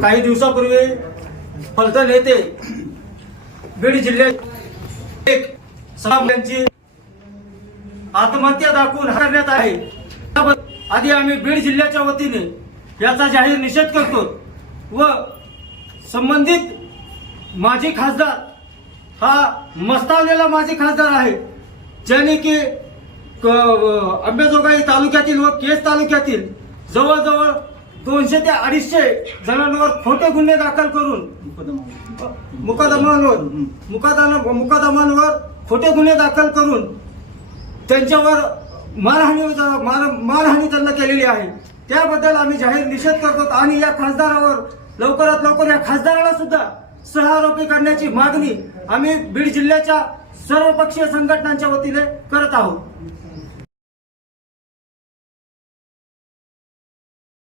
काही दिवसापूर्वी फलटण येथे बीड जिल्ह्यात एक सहा यांची आत्महत्या दाखवून करण्यात आहे आधी आम्ही बीड जिल्ह्याच्या वतीने याचा जाहीर निषेध करतो व संबंधित माजी खासदार हा मस्तावलेला माजी खासदार आहे ज्याने की अंबेजोगाई तालुक्यातील व केस तालुक्यातील जवळजवळ दोनशे ते अडीचशे जणांवर खोटे गुन्हे दाखल करून मुकादमांवर मुकादमा मुकादमांवर खोटे गुन्हे दाखल करून त्यांच्यावर मारहाणी मार मारहाणी त्यांना केलेली आहे. त्याबद्दल आम्ही जाहीर निषेध करतो आणि या खासदारावर लवकरात लवकर या खासदाराला सुद्धा सहआरोपी करण्याची मागणी आम्ही बीड जिल्ह्याच्या सर्वपक्षीय संघटनांच्या वतीने करत आहोत.